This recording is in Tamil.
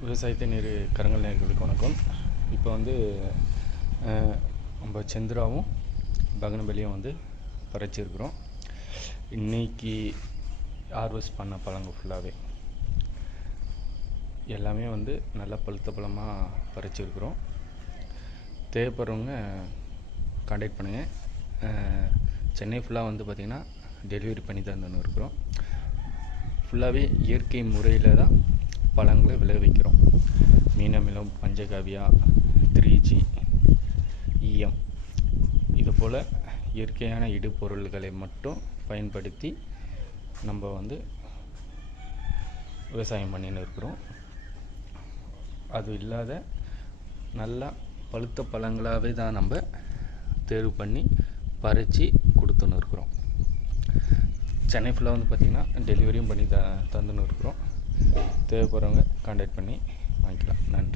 விவசாயத்தை கரங்கள் நேயர்களுக்கு வணக்கம். இப்போ வந்து நம்ம செந்திராவும் பகனபலியும் வந்து பறிச்சிருக்கிறோம். இன்றைக்கி ஹார்வெஸ்ட் பண்ண பழங்கள் ஃபுல்லாகவே எல்லாமே வந்து நல்லா பழுத்த பழமாக பறிச்சிருக்கிறோம். தேவைப்படுறவங்க கான்டாக்ட் பண்ணுங்கள். சென்னை ஃபுல்லாக வந்து பார்த்திங்கன்னா டெலிவரி பண்ணி தந்துன்னு இருக்கிறோம். ஃபுல்லாகவே இயற்கை முறையில் தான் பழங்களை விளைவிக்கிறோம். மீனமிலம், பஞ்சகாவியா, 3G, EM இது போல் இயற்கையான இடுபொருள்களை மட்டும் பயன்படுத்தி நம்ம வந்து விவசாயம் பண்ணின்னு இருக்கிறோம். அது இல்லாத நல்லா பழுத்த பழங்களாகவே தான் நம்ம தேர்வு பண்ணி பறித்து கொடுத்துன்னு இருக்கிறோம். சென்னை ஃபுல்லாக வந்து பார்த்திங்கன்னா டெலிவரியும் பண்ணி தந்துன்னு இருக்கிறோம். தேவைப்படுறவங்க கான்டாக்ட் பண்ணி வாங்கிக்கலாம். நன்றி.